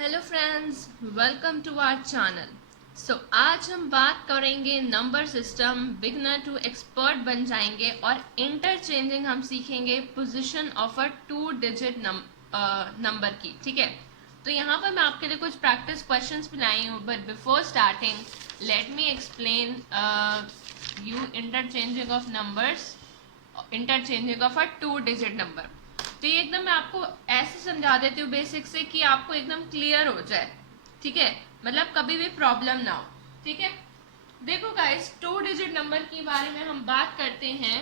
Hello friends, welcome to our channel. आज हम बात करेंगे number system, beginner to expert बन जाएंगे और इंटरचेंजिंग हम सीखेंगे position of a 2 digit number की। ठीक है, तो यहाँ पर मैं आपके लिए कुछ प्रैक्टिस क्वेश्चंस भी लाई हूँ, but before starting let me explain you interchanging of numbers, interchanging of a 2 digit number. तो ये एकदम मैं आपको ऐसे समझा देती हूँ बेसिक से कि आपको एकदम क्लियर हो जाए। ठीक है, मतलब कभी भी प्रॉब्लम ना हो। ठीक है, देखो गाइस, 2 डिजिट नंबर के बारे में हम बात करते हैं।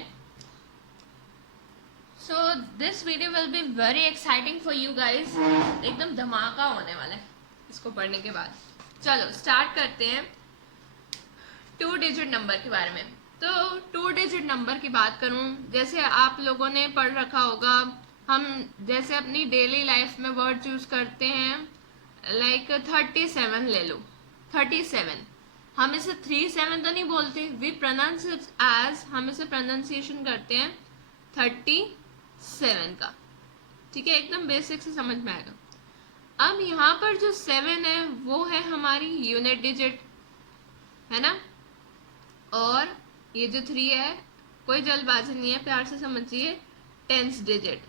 So this video will be very exciting for you guys. एकदम धमाका होने वाला है इसको पढ़ने के बाद। चलो स्टार्ट करते हैं 2 डिजिट नंबर के बारे में। तो 2 डिजिट नंबर की बात करूं, जैसे आप लोगों ने पढ़ रखा होगा, हम जैसे अपनी डेली लाइफ में वर्ड चूज करते हैं, लाइक 37 ले लो। 37 हम इसे 37 तो नहीं बोलते, वी प्रोनाउंस इट एज, हम इसे प्रोनाउंसिएशन करते हैं 37 का। ठीक है, एकदम बेसिक से समझ में आएगा। अब यहाँ पर जो 7 है वो है हमारी यूनिट डिजिट, है ना। और ये जो 3 है, कोई जल्दबाजी नहीं है, प्यार से समझिए, 10th डिजिट,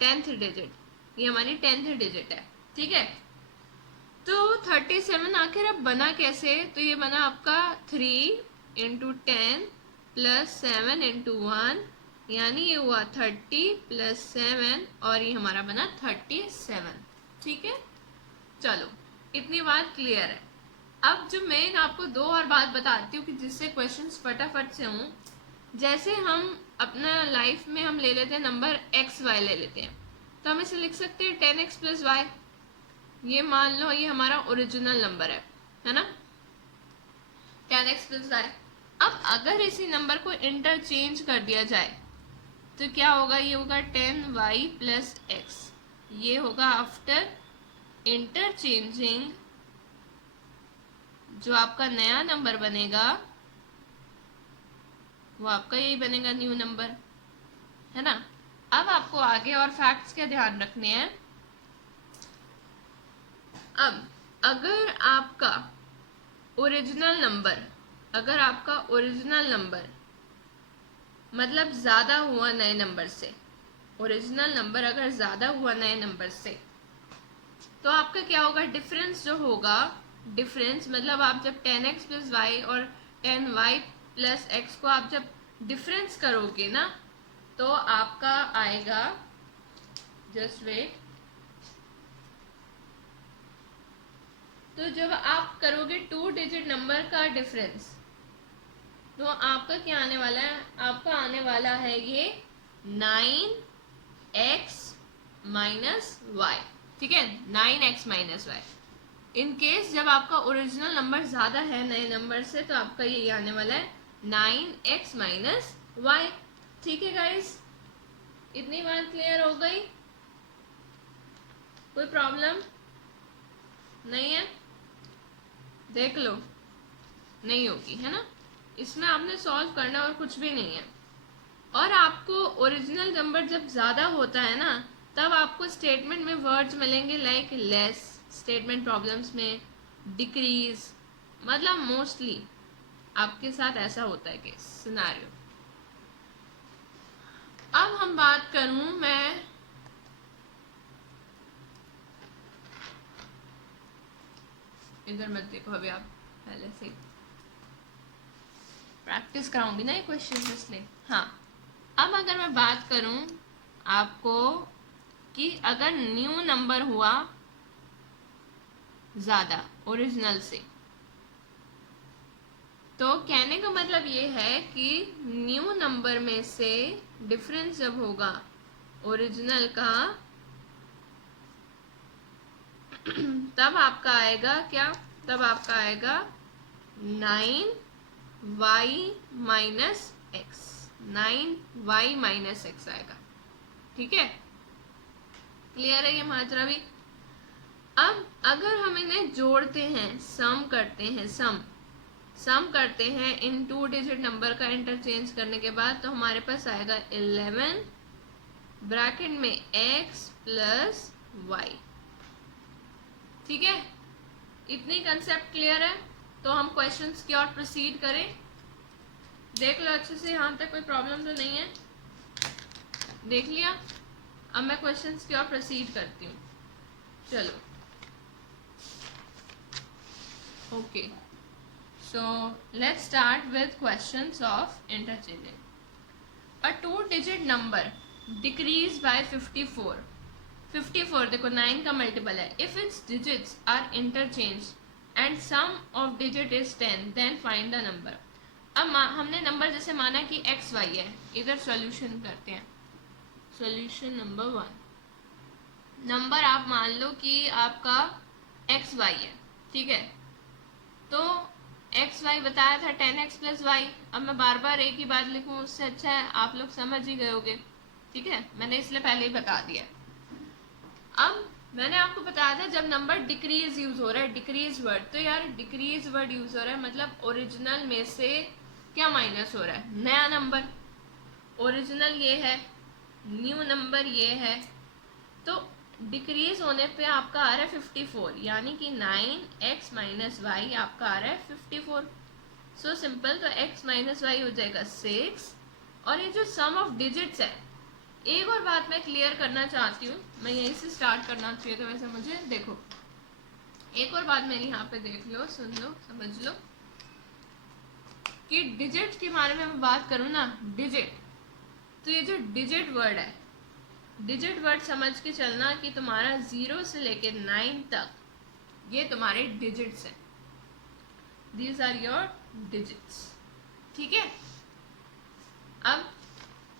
10th डिजिट, ये हमारी 10th डिजिट है। ठीक है, तो 37 आखिर अब बना कैसे? तो ये बना आपका 3 × 10 + 7 × 1, यानी ये हुआ 30 + 7 और ये हमारा बना 37। ठीक है, चलो इतनी बात क्लियर है। अब जो मैं आपको दो और बात बताती हूँ कि जिससे क्वेश्चंस फटाफट से हों। जैसे हम अपना लाइफ में हम ले लेते हैं नंबर एक्स वाई ले लेते हैं, तो हम इसे लिख सकते हैं 10x + y। ये मान लो ये हमारा ओरिजिनल नंबर है ना, 10x + y। अब अगर इसी नंबर को इंटरचेंज कर दिया जाए तो क्या होगा? ये होगा 10y + x। ये होगा आफ्टर इंटरचेंजिंग, जो आपका नया नंबर बनेगा वो आपका यही बनेगा, न्यू नंबर, है ना। अब आपको आगे और फैक्ट्स का ध्यान रखने हैं। अब अगर आपका ओरिजिनल नंबर, अगर आपका ओरिजिनल नंबर मतलब ज्यादा हुआ नए नंबर से, ओरिजिनल नंबर अगर ज्यादा हुआ नए नंबर से, तो आपका क्या होगा? डिफरेंस जो होगा, डिफरेंस मतलब आप जब 10x + y और 10y + x को आप जब डिफरेंस करोगे ना, तो आपका आएगा, जस्ट वेट, तो जब आप करोगे 2 डिजिट नंबर का डिफरेंस, तो आपका क्या आने वाला है? आपका आने वाला है ये 9x - y। ठीक है, 9x - y। इन केस जब आपका ओरिजिनल नंबर ज्यादा है नए नंबर से, तो आपका ये आने वाला है 9x - y। ठीक है गाइस, इतनी बात क्लियर हो गई? कोई प्रॉब्लम नहीं है? देख लो, नहीं होगी, है ना। इसमें आपने सॉल्व करना और कुछ भी नहीं है। और आपको ओरिजिनल नंबर जब ज़्यादा होता है ना, तब आपको स्टेटमेंट में वर्ड्स मिलेंगे लाइक लेस, स्टेटमेंट प्रॉब्लम्स में डिक्रीज, मतलब मोस्टली आपके साथ ऐसा होता है केस सिनेरियो। अब हम बात करूं मैं, इधर मत देखो अभी, आप पहले से प्रैक्टिस कराऊंगी ना ये क्वेश्चन, इसलिए। हाँ, अब अगर मैं बात करूं आपको कि अगर न्यू नंबर हुआ ज्यादा ओरिजिनल से, तो कहने का मतलब ये है कि न्यू नंबर में से डिफरेंस जब होगा ओरिजिनल का, तब आपका आएगा क्या? तब आपका आएगा 9y - x, 9y - x आएगा। ठीक है, क्लियर है ये मात्रा भी? अब अगर हम इन्हें जोड़ते हैं, सम करते हैं, सम करते हैं इन 2 डिजिट नंबर का इंटरचेंज करने के बाद, तो हमारे पास आएगा 11 ब्रैकेट में x + y। ठीक है, इतनी कंसेप्ट क्लियर है। तो हम क्वेश्चंस की ओर प्रोसीड करें। देख लो अच्छे से, यहाँ तक कोई प्रॉब्लम तो नहीं है? देख लिया? अब मैं क्वेश्चंस की ओर प्रोसीड करती हूँ। चलो, okay, so let's start with questions of interchanging. A 2-digit number decreases by 54। 54 देखो 9 का मल्टीपल है। If its digits are interchange and sum of digit is 10, then find the number. अब हमने नंबर जैसे माना कि एक्स वाई है, इधर सॉल्यूशन करते हैं। सॉल्यूशन नंबर 1, नंबर आप मान लो कि आपका एक्स वाई है, ठीक है। तो एक्स वाई बताया था 10x प्लस वाई। अब मैं बार बार एक ही बात लिखूं उससे अच्छा है आप लोग समझ ही गए होगे, ठीक है, मैंने इसलिए पहले ही बता दिया। अब मैंने आपको बताया था जब नंबर डिक्रीज यूज हो रहा है, डिक्रीज वर्ड, तो यार डिक्रीज वर्ड यूज हो रहा है मतलब ओरिजिनल में से क्या माइनस हो रहा है, नया नंबर। ओरिजिनल ये है, न्यू नंबर ये है, तो डिक्रीज होने पे आपका आ रहा है 54, यानी कि 9x माइनस वाई आपका आ रहा है 54। सो सिंपल, तो x माइनस वाई हो जाएगा 6। और ये जो सम ऑफ डिजिट्स है, एक और बात मैं क्लियर करना चाहती हूँ, मैं यहीं से स्टार्ट करना चाहिए था वैसे मुझे। देखो, एक और बात मेरी यहाँ पे देख लो, सुन लो, समझ लो कि डिजिट के बारे में मैं बात करूँ ना, डिजिट, तो ये जो डिजिट वर्ड है, डिजिट वर्ड समझ के चलना कि तुम्हारा 0 से लेके 9 तक ये तुम्हारे डिजिट्स हैं। दीज आर योर डिजिट्स, ठीक है। अब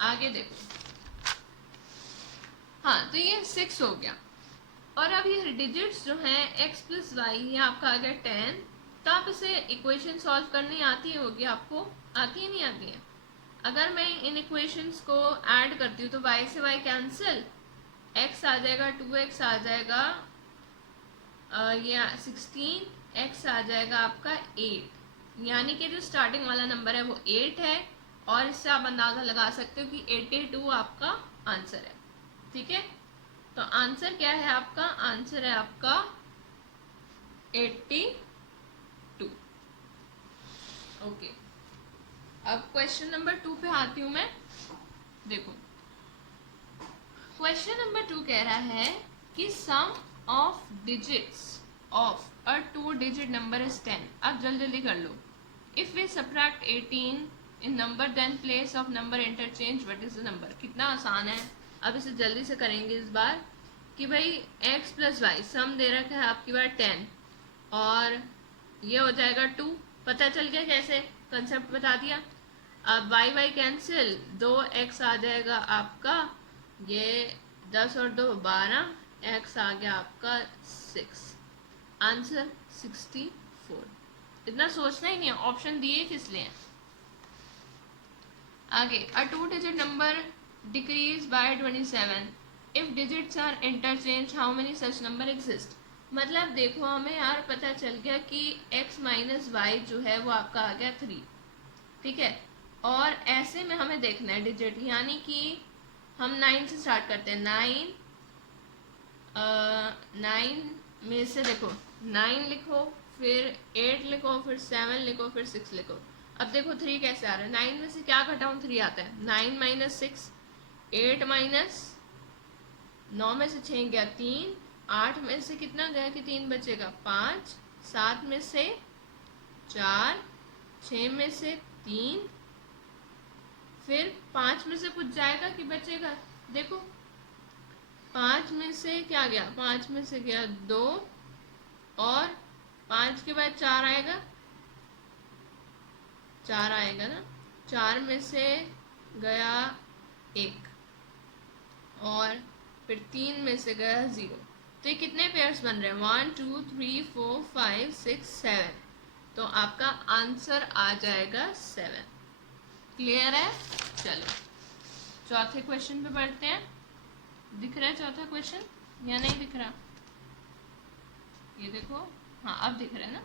आगे देखो, हाँ, तो ये 6 हो गया। और अब ये डिजिट्स जो हैं x प्लस वाई, ये आपका आ गया 10। तो आप इसे इक्वेशन सॉल्व करनी आती होगी आपको, आती है नहीं आती है? अगर मैं इन इक्वेशंस को ऐड करती हूँ तो y से y कैंसिल, x आ जाएगा 2x आ जाएगा ये 16, x आ जाएगा आपका 8, यानी कि जो स्टार्टिंग वाला नंबर है वो 8 है। और इससे आप अंदाज़ा लगा सकते हो कि 82 आपका आंसर है, ठीक है। तो आंसर क्या है आपका? आंसर है आपका 82। ओके, अब क्वेश्चन नंबर 2 पे आती हूँ मैं। देखो, क्वेश्चन नंबर 2 कह रहा है कि sum of digits of a 2-digit number is 10। अब जल्दी जल्दी कर लो। If we subtract 18 in number then place of number interchange what is the number. कितना आसान है। अब इसे जल्दी से करेंगे इस बार कि भाई x प्लस वाई, सम दे रखा है आपकी बार 10 और ये हो जाएगा 2। पता चल गया कैसे, कंसेप्ट बता दिया। अब वाई वाई कैंसिल, 2x आ जाएगा आपका, ये 10 और 2 12, x आ गया आपका 6। आंसर 64। इतना सोचना ही नहीं है, ऑप्शन दिए किस लिए। आगे, a 2-digit number decreases by 27। If digits are interchange how many such number exist. मतलब देखो, हमें यार पता चल गया कि x माइनस वाई जो है वो आपका आ गया 3, ठीक है। और ऐसे में हमें देखना है डिजिट, यानी कि हम 9 से स्टार्ट करते हैं। 9 में से देखो 9 लिखो, फिर 8 लिखो, फिर 7 लिखो, फिर 6 लिखो। अब देखो 3 कैसे आ रहा है, 9 में से क्या घटाऊं, 3 आता है। 9 माइनस 6, 8 माइनस 9 में से 6 गया 3, 8 में से कितना गया कि 3 बचेगा 5, 7 में से 4, 6 में से 3, फिर 5 में से कुछ जाएगा कि बचेगा। देखो 5 में से क्या गया, 5 में से गया 2, और 5 के बाद 4 आएगा, 4 आएगा ना। 4 में से गया 1, और फिर 3 में से गया 0। तो ये कितने पेयर्स बन रहे हैं, 1 2 3 4 5 6 7। तो आपका आंसर आ जाएगा 7। क्लियर है? चलो चौथे क्वेश्चन पे बढ़ते हैं। दिख रहा है चौथा क्वेश्चन या नहीं दिख रहा? ये देखो, हाँ अब दिख रहा है ना।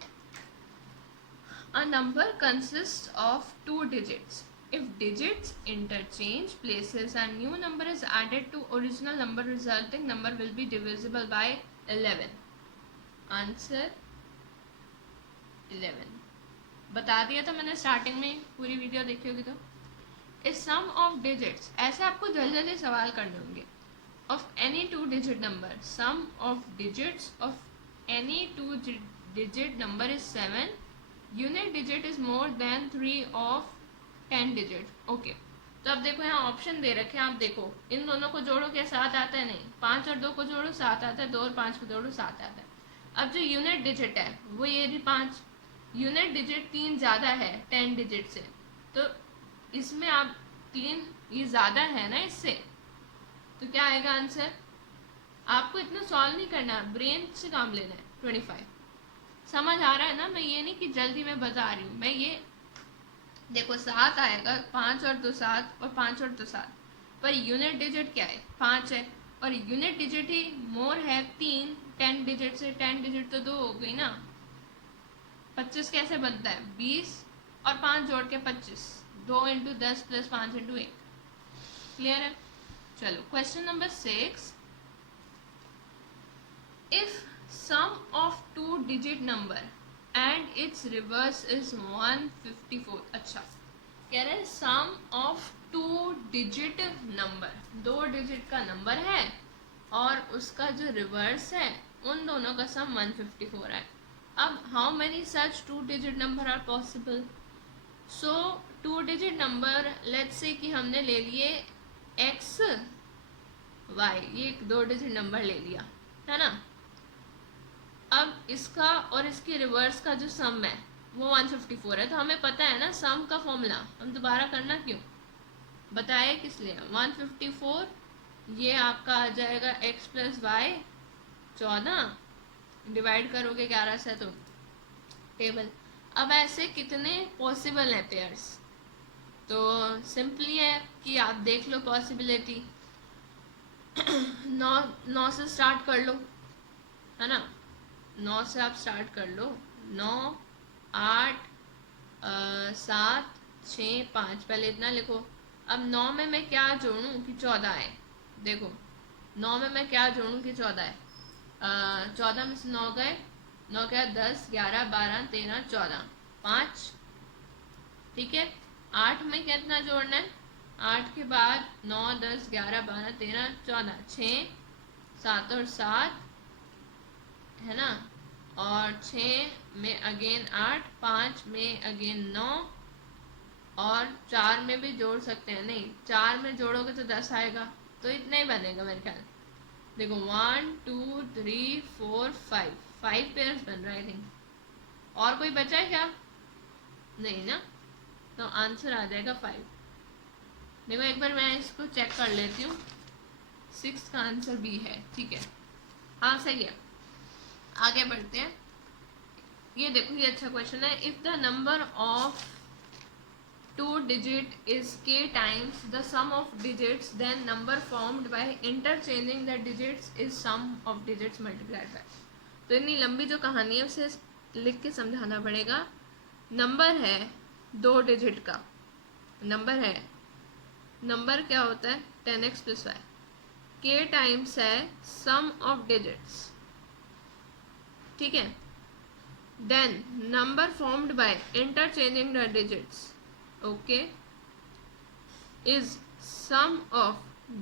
A number consists of 2 digits. If digits interchange places and new number is added to original number, resulting number will be divisible by 11. Answer 11 बता दिया था मैंने स्टार्टिंग में, पूरी वीडियो देखी होगी तो। ए सम ऑफ डिजिट्स, ऐसे आपको जल्दी जल्दी सवाल करने होंगे। Of any 2 digit number, sum of digits of any 2 digit number is 7, unit digit is more than 3 of 10 digit. Okay, तो अब देखो यहाँ ऑप्शन दे रखे हैं, आप देखो इन दोनों को जोड़ो क्या 7 आता है? नहीं। 5 और 2 को जोड़ो 7 आता है, 2 और 5 को जोड़ो 7 आता है। अब जो यूनिट डिजिट है वो ये भी 5, यूनिट डिजिट 3 ज़्यादा है 10 डिजिट से, तो इसमें आप 3 ये ज़्यादा है ना इससे, तो क्या आएगा आंसर? आपको इतना सॉल्व नहीं करना, ब्रेन से काम लेना है। 25 समझ आ रहा है ना? मैं ये नहीं कि जल्दी मैं बता रही हूँ, मैं ये देखो 7 आएगा, 5 और 2 7 और 5 और 2 7, पर यूनिट डिजिट क्या है? 5 है, और यूनिट डिजिट ही मोर है 3 10 डिजिट से। 10 डिजिट तो 2 हो गई ना। 25 कैसे बनता है? 20 और 5 जोड़ के 25, 2 इंटू 10 प्लस 5 इंटू 1। क्लियर है? चलो question number 6, if sum of 2 digit number and its reverse is 154। अच्छा, कह रहे हैं sum of 2 digit number, 2 digit का नंबर है और उसका जो रिवर्स है उन दोनों का सम 154 है। अब how many such 2 digit number are possible? So 2 digit number, let's say कि हमने ले लिए x y, ये 2 डिजिट नंबर ले लिया है ना। अब इसका और इसके रिवर्स का जो सम है वो 154 है, तो हमें पता है ना सम का फॉर्मूला, हम दोबारा करना क्यों? बताया किस लिए? 154 ये आपका आ जाएगा x प्लस वाई 14, डिवाइड करोगे 11 से तो टेबल। अब ऐसे कितने पॉसिबल हैं पेयर्स? तो सिंपली है कि आप देख लो पॉसिबिलिटी। 9 से स्टार्ट कर लो, है ना। 9 से आप स्टार्ट कर लो। 9 8 7 6 5, पहले इतना लिखो। अब 9 में मैं क्या जोड़ूं कि 14 है? देखो 9 में मैं क्या जोड़ूं कि 14 है? 14 में से 9 गए, 9 क्या 10 11 12 13 14, 5। ठीक है, 8 में कितना जोड़ना है? 8 के बाद 9 10 11 12 13 14, 6 7 और 7 है ना, और 6 में अगेन 8, 5 में अगेन 9, और 4 में भी जोड़ सकते हैं। नहीं, 4 में जोड़ोगे तो 10 आएगा, तो इतना ही बनेगा मेरे ख्याल। देखो 1 2 3 4 5 पेयर्स बन रहा है आई थिंक। और कोई बचा है क्या? नहीं ना, तो आंसर आ जाएगा 5। देखो एक बार मैं इसको चेक कर लेती हूँ। 6 का आंसर बी है। ठीक है, हाँ सही है। आगे बढ़ते हैं। ये देखो ये अच्छा क्वेश्चन है। If the number of 2 digit is k times the sum of digits, then number formed by interchanging the digits is sum of digits multiplied by। तो इतनी लंबी जो कहानी है उसे लिख के समझाना पड़ेगा। नंबर है 2 डिजिट का, नंबर है, नंबर क्या होता है 10x plus Y, k times है सम ऑफ डिजिट्स। ठीक है, then number formed by interchanging the digits, okay, is sum of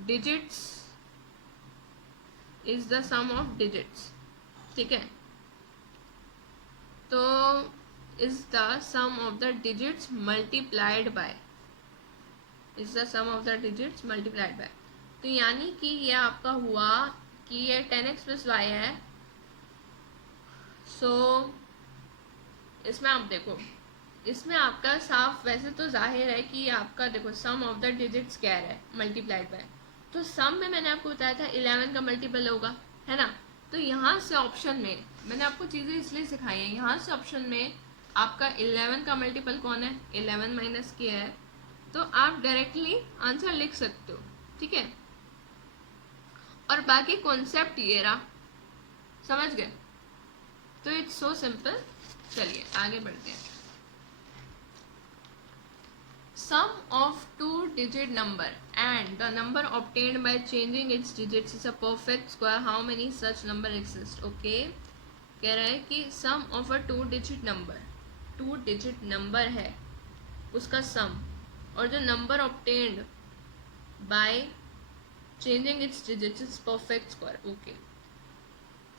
digits, is the sum of digits। ठीक है, तो is the sum of the digits multiplied by, is the sum of the digits multiplied by। तो यानी कि ये आपका हुआ कि ये 10x प्लस वाई है। सो इसमें आप देखो, इसमें आपका साफ वैसे तो जाहिर है कि आपका देखो सम ऑफ द डिजिट्स क्या है मल्टीप्लाइड बाय, तो सम में मैंने आपको बताया था 11 का मल्टीपल होगा, है ना। तो यहाँ से ऑप्शन में मैंने आपको चीज़ें इसलिए सिखाई हैं, यहाँ से ऑप्शन में आपका 11 का मल्टीपल कौन है? 11 माइनस के है, तो आप डायरेक्टली आंसर लिख सकते हो। ठीक है, और बाकी कॉन्सेप्ट ये रहा, समझ गए? तो इट्स सो सिंपल। चलिए आगे बढ़ते हैं। Sum of 2 digit number and the number obtained by changing its digits is a perfect square. How many such number exist? Okay, कह रहा है कि sum of a 2 digit number, 2 digit number है उसका सम, और जो number obtained by changing its digits is perfect square. Okay,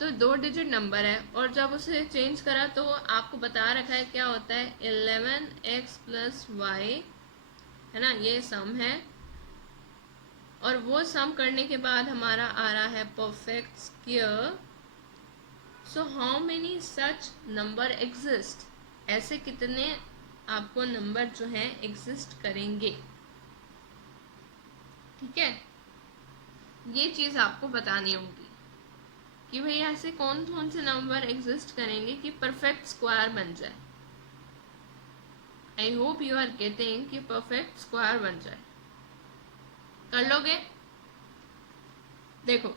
तो 2 digit number है और जब उसे चेंज करा तो आपको बता रखा है क्या होता है, 11x प्लस वाई, है ना, ये सम है। और वो सम करने के बाद हमारा आ रहा है perfect square. So how many such number exist, ऐसे कितने आपको नंबर जो है एग्जिस्ट करेंगे। ठीक है, ये चीज आपको बतानी होगी कि भाई ऐसे कौन कौन से नंबर एग्जिस्ट करेंगे कि परफेक्ट स्क्वायर बन जाए। I hope you are getting कि परफेक्ट स्क्वायर बन जाए। कर लोगे? देखो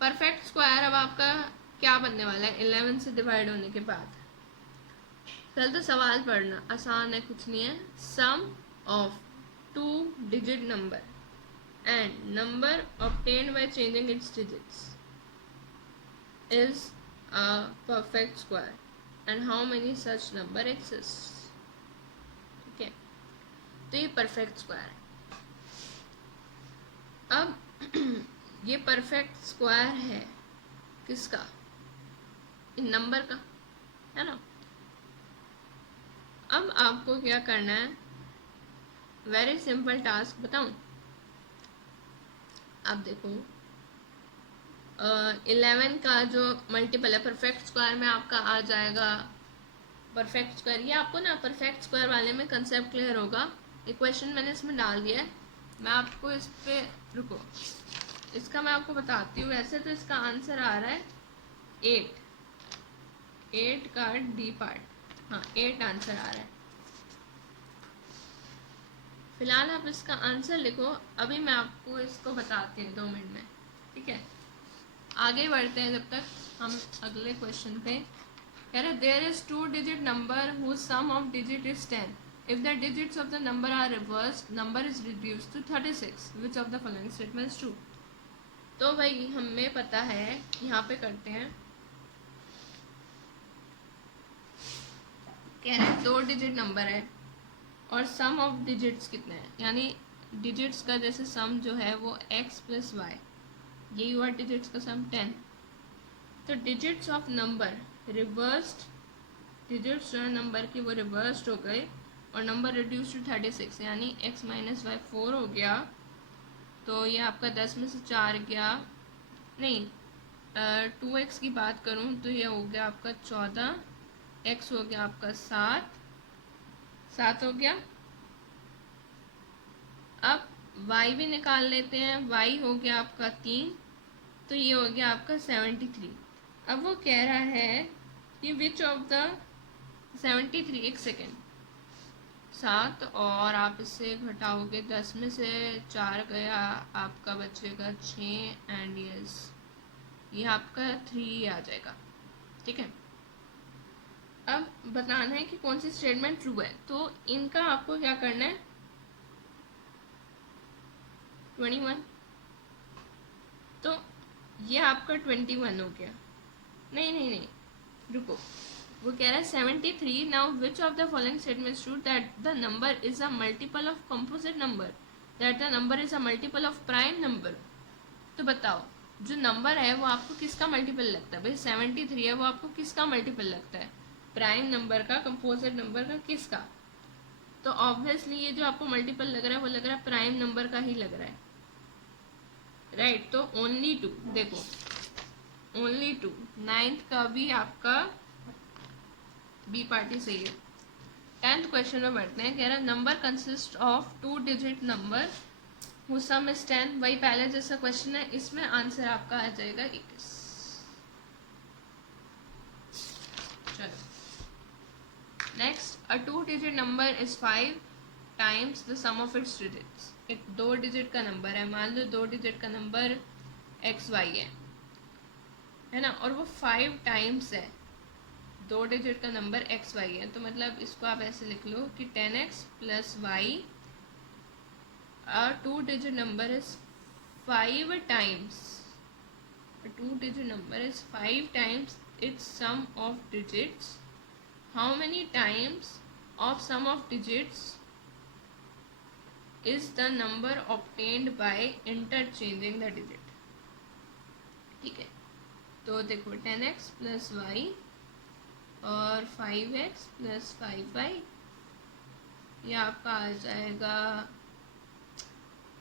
परफेक्ट स्क्वायर अब आपका क्या बनने वाला है 11 से डिवाइड होने के बाद। चल तो सवाल पढ़ना, आसान है, कुछ नहीं है। Sum of 2 digit number and number obtained by changing its digits is a perfect square and how many such number exists। ठीक है, तो ये परफेक्ट स्क्वायर है। अब ये परफेक्ट स्क्वायर है किसका, इन नंबर का, है ना। अब आपको क्या करना है, वेरी सिंपल टास्क बताऊं। आप देखो 11 का जो मल्टीपल है परफेक्ट स्क्वायर में आपका आ जाएगा परफेक्ट स्क्वायर। ये आपको ना परफेक्ट स्क्वायर वाले में कंसेप्ट क्लियर होगा। एक क्वेश्चन मैंने इसमें डाल दिया है, मैं आपको इस पे, रुको, इसका मैं आपको बताती हूँ। वैसे तो इसका आंसर आ रहा है 8 का डी पार्ट, हाँ 8 आंसर आ रहा है। फिलहाल आप इसका आंसर लिखो, अभी मैं आपको इसको बताती हूँ 2 मिनट में। ठीक है, आगे बढ़ते हैं जब तक हम अगले क्वेश्चन पे। कह रहे there is 2 digit number whose sum of digit is 10, if the digits of the number are reversed number is reduced to 36, which of the following statement is true. तो भाई हमें पता है, यहाँ पे करते हैं। कह रहे हैं 2 डिजिट नंबर है और सम ऑफ डिजिट्स कितने हैं, यानी डिजिट्स का जैसे सम जो है वो x प्लस वाई, यही हुआ डिजिट्स का सम 10। तो digits of number reversed, digits जो है नंबर की वो रिवर्स्ड हो गए और नंबर रिड्यूस टू 36, यानी x माइनस वाई 4 हो गया। तो ये आपका 10 में से 4 गया, नहीं 2x की बात करूँ तो ये हो गया आपका 14, x हो गया आपका 7 हो गया। अब y भी निकाल लेते हैं, y हो गया आपका 3, तो ये हो गया आपका 73। अब वो कह रहा है कि विच ऑफ द 73, एक सेकेंड, 7 और आप इससे घटाओगे 10 में से 4 गया, आपका बचेगा 6 एंड यस ये आपका 3 आ जाएगा। ठीक है, अब बताना है कि कौन सी स्टेटमेंट ट्रू है। तो इनका आपको क्या करना है, 21, तो ये आपका 21 हो गया। नहीं रुको, वो कह रहा है 73। Now which of the following statements true, that the number is a multiple of composite number, that the number is a multiple of prime number. तो बताओ जो नंबर है वो आपको किसका मल्टीपल लगता है, भाई 73 है, वो आपको किसका मल्टीपल लगता है, प्राइम नंबर का, कंपोजिट नंबर का, किसका। तो ऑब्वियसली ये जो आपको मल्टीपल लग रहा है वो लग रहा है प्राइम नंबर का ही लग रहा है, राइट। तो ओनली 2, देखो ओनली 2, 9th का भी आपका बी पार्टी सही है। 10th क्वेश्चन में बढ़ते हैं। कह रहा है number consist of 2 digit number who some is 10, वही पहले जैसा क्वेश्चन है, इसमें आंसर आपका आ जाएगा 21। चलो next, a 2 digit number is 5 times the sum of its digits. एक 2 डिजिट का नंबर है, मान लो 2 डिजिट का नंबर XY है ना, और वो 5 टाइम्स है, 2 डिजिट का नंबर XY है। तो मतलब इसको आप ऐसे लिख लो कि 10x plus Y, 2 digit number is 5 times a two-digit number is 5 times its sum of digits, how many times of sum of digits is the number obtained by interchanging the digit? ठीक है, तो देखो 10x plus Y और 5x plus 5y, ये आपका आ जाएगा,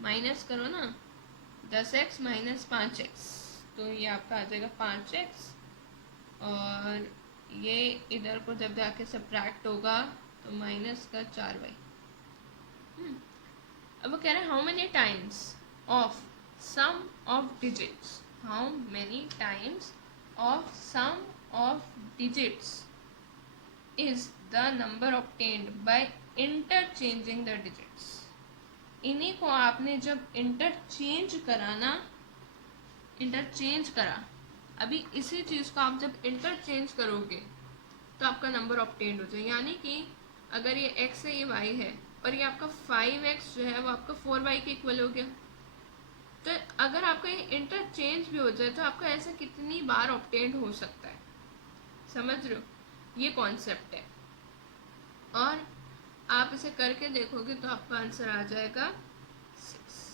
minus करो ना, 10x माइनस 5x, तो ये आपका आ जाएगा 5x, और ये इधर को जब जाके सब्ट्रैक्ट होगा तो माइनस का 4y। अब वो कह रहे हैं how many times of sum of digits, how many times of sum of digits is the number obtained by interchanging the digits. इन्हीं को आपने जब इंटरचेंज करा ना, इंटरचेंज करा, अभी इसी चीज़ को आप जब इंटरचेंज करोगे तो आपका नंबर ऑब्टेन्ड हो जाए। यानी कि अगर ये x है, ये y है, और ये आपका 5x जो है वो आपका 4y के इक्वल हो गया, तो अगर आपका ये इंटरचेंज भी हो जाए तो आपका ऐसा कितनी बार ऑब्टेन्ड हो सकता है, समझ रहे हो, ये कॉन्सेप्ट है। और आप इसे करके देखोगे तो आपका आंसर आ जाएगा 6।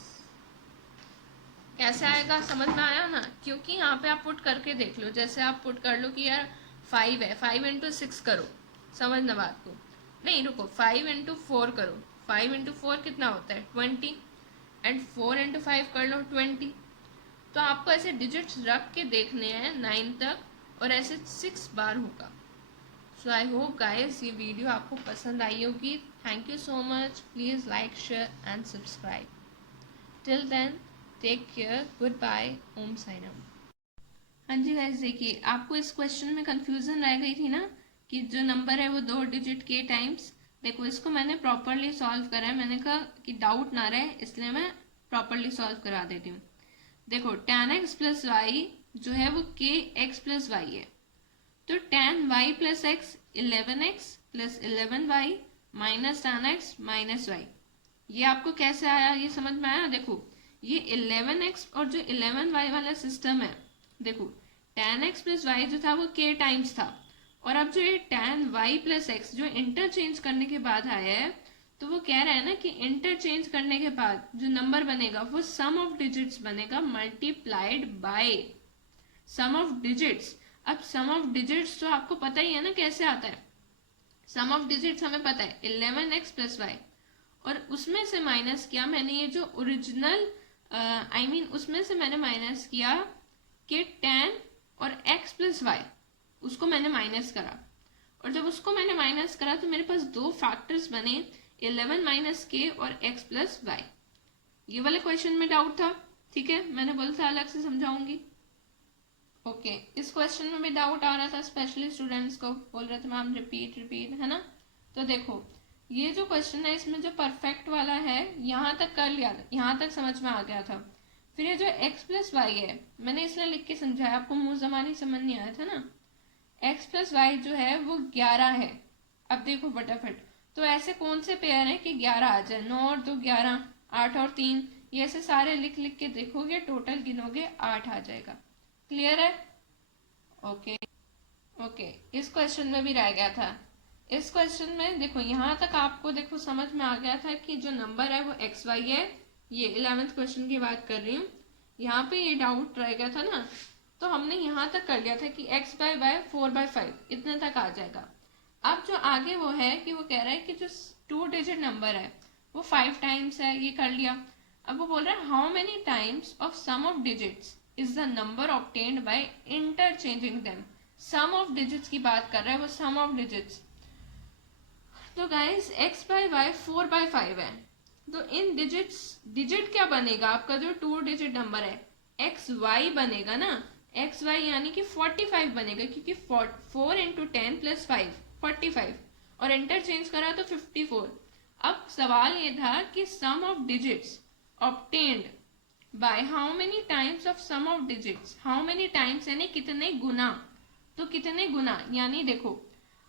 कैसे आएगा, समझ में आया ना? क्योंकि यहाँ पे आप पुट करके देख लो, जैसे आप पुट कर लो कि यार 5 है, 5 इंटू 6 करो, समझना बात को, नहीं रुको, 5 इंटू 4 करो, 5 इंटू 4 कितना होता है 20, एंड 4 इंटू 5 कर लो 20। तो आपको ऐसे डिजिट्स रख के देखने हैं 9 तक, और ऐसे 6 बार होगा। सो आई होप गाइस ये वीडियो आपको पसंद आई होगी। Thank you so much, please like, share and subscribe. Till then take care, good bye, Om Sairam. हाँ जी गाइस, देखिए आपको इस क्वेश्चन में कंफ्यूजन रह गई थी ना कि जो नंबर है वो 2 डिजिट के टाइम्स, देखो इसको मैंने प्रॉपरली सॉल्व करा है। मैंने कहा कि डाउट ना रहे, इसलिए मैं प्रॉपरली सॉल्व करा देती हूँ। देखो tan x प्लस वाई जो है वो k x प्लस वाई है, तो tan y plus X 11x plus 11y minus tan x minus Y, ये आपको कैसे आया, ये समझ में आया? देखो ये 11x और जो 11y वाला सिस्टम है, देखो tan x प्लस वाई जो था वो k टाइम्स था, और अब जो ये tan y प्लस एक्स जो इंटरचेंज करने के बाद आया है, तो वो कह रहा है ना कि इंटरचेंज करने के बाद जो नंबर बनेगा वो सम ऑफ डिजिट्स बनेगा multiplied by sum of digits. अब सम ऑफ डिजिट्स तो आपको पता ही है ना कैसे आता है, सम ऑफ डिजिट्स हमें पता है 11x प्लस वाई, और उसमें से माइनस किया मैंने ये जो ओरिजिनल उसमें से मैंने माइनस किया कि tan और x प्लस वाई, उसको मैंने माइनस करा, और जब उसको मैंने माइनस करा तो मेरे पास दो फैक्टर्स बने 11 माइनस के और x प्लस वाई। ये वाले क्वेश्चन में डाउट था, ठीक है, मैंने बोला था अलग से समझाऊंगी। ओके, इस क्वेश्चन में भी डाउट आ रहा था, स्पेशली स्टूडेंट्स को बोल रहे थे मैम रिपीट रिपीट, है ना? तो देखो ये जो क्वेश्चन है इसमें जो परफेक्ट वाला है यहाँ तक कर लिया, यहाँ तक समझ में आ गया था। फिर ये जो x प्लस वाई है मैंने इसलिए लिख के समझाया, आपको मुंह जबानी समझ नहीं आया था ना। x प्लस वाई जो है वो 11 है। अब देखो फटाफट, तो ऐसे कौन से पेयर हैं कि 11 आ जाए, 9 और 2 11, 8 और 3, ये ऐसे सारे लिख लिख के देखोगे, टोटल गिनोगे 8 आ जाएगा। क्लियर है? ओके ओके, इस क्वेश्चन में भी रह गया था। इस क्वेश्चन में देखो यहाँ तक आपको देखो समझ में आ गया था कि जो नंबर है वो एक्स वाई है, ये 11th क्वेश्चन की बात कर रही हूँ। यहाँ पे ये डाउट रह गया था ना, तो हमने यहाँ तक कर लिया था कि x बाय 4/5 इतने तक आ जाएगा। अब जो आगे वो है कि वो कह रहा है कि जो 2 डिजिट नंबर है वो 5 टाइम्स है, ये कर लिया। अब वो बोल रहा है how many times of sum of digits is the number obtained by interchanging them. Sum of digits की बात कर रहा है वो, सम ऑफ डिजिट्स। तो गाइस x बाय y 4/5 है, तो इन डिजिट्स, डिजिट क्या बनेगा आपका जो 2 डिजिट नंबर है, एक्स वाई बनेगा ना, एक्स वाई यानी कि 45 बनेगा, क्योंकि 4 इंटू 10 प्लस 5 45, और इंटरचेंज करा तो 54। अब सवाल ये था कि sum of digits obtained by how many times of sum of digits, how many times यानी कितने गुना, तो कितने गुना, यानी देखो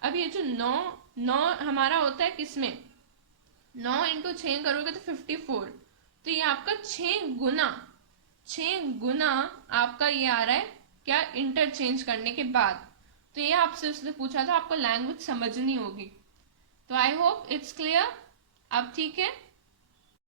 अब ये जो 9 हमारा होता है किसमें, 9 इंटू 6 करोगे तो 54, तो ये आपका 6 गुना 6 गुना आपका ये आ रहा है क्या, इंटरचेंज करने के बाद। तो ये आपसे उसने पूछा था, आपको लैंग्वेज समझनी होगी। तो आई होप इट्स क्लियर। अब ठीक है।